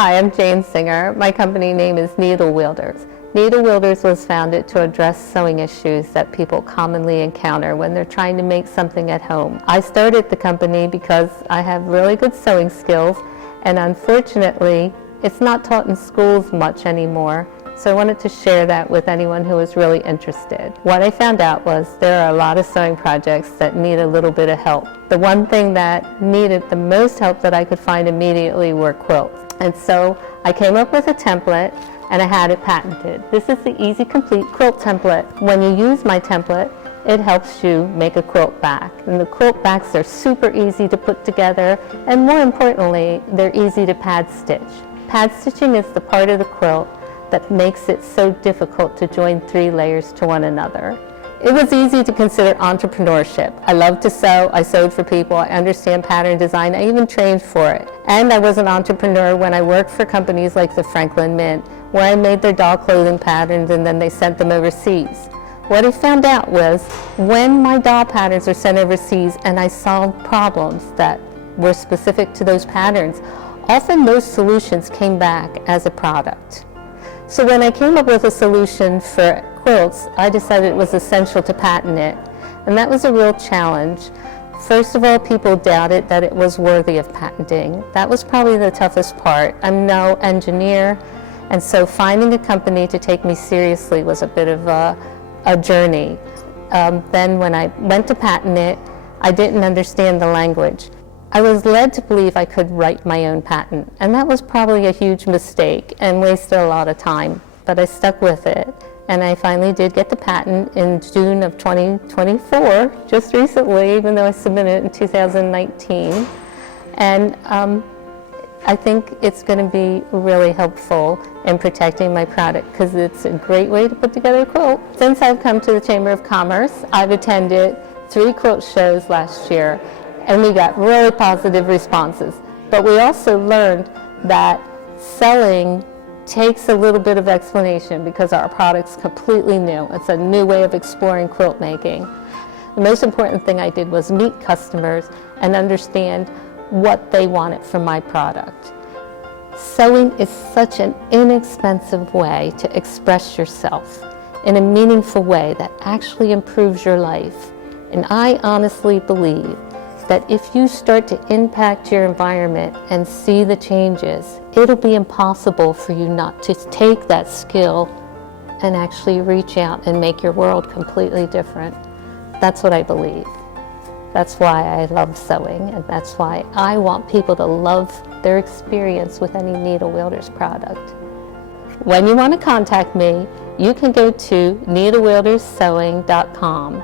Hi, I'm Jane Singer. My company name is Needle Wielders. Needle Wielders was founded to address sewing issues that people commonly encounter when they're trying to make something at home. I started the company because I have really good sewing skills, and unfortunately, it's not taught in schools much anymore. So I wanted to share that with anyone who is really interested. What I found out was there are a lot of sewing projects that need a little bit of help. The one thing that needed the most help that I could find immediately were quilts. And so I came up with a template and I had it patented. This is the Easy Complete Quilt Template. When you use my template, it helps you make a quilt back. And the quilt backs are super easy to put together, and more importantly, they're easy to pad stitch. Pad stitching is the part of the quilt that makes it so difficult to join 3 layers to one another. It was easy to consider entrepreneurship. I love to sew, I sewed for people, I understand pattern design, I even trained for it. And I was an entrepreneur when I worked for companies like the Franklin Mint, where I made their doll clothing patterns and then they sent them overseas. What I found out was when my doll patterns are sent overseas and I solved problems that were specific to those patterns, often those solutions came back as a product. So when I came up with a solution for quilts, I decided it was essential to patent it. And that was a real challenge. First of all, people doubted that it was worthy of patenting. That was probably the toughest part. I'm no engineer, and so finding a company to take me seriously was a bit of a journey. Then when I went to patent it, I didn't understand the language. I was led to believe I could write my own patent, and that was probably a huge mistake and wasted a lot of time, but I stuck with it, and I finally did get the patent in June of 2024, just recently, even though I submitted it in 2019, and I think it's going to be really helpful in protecting my product because it's a great way to put together a quilt. Since I've come to the Chamber of Commerce, I've attended 3 quilt shows last year, and we got really positive responses. But we also learned that selling takes a little bit of explanation because our product's completely new. It's a new way of exploring quilt making. The most important thing I did was meet customers and understand what they wanted from my product. Sewing is such an inexpensive way to express yourself in a meaningful way that actually improves your life. And I honestly believe that if you start to impact your environment and see the changes, it'll be impossible for you not to take that skill and actually reach out and make your world completely different. That's what I believe. That's why I love sewing, and that's why I want people to love their experience with any Needle Wielders product. When you want to contact me, you can go to needlewielderssewing.com.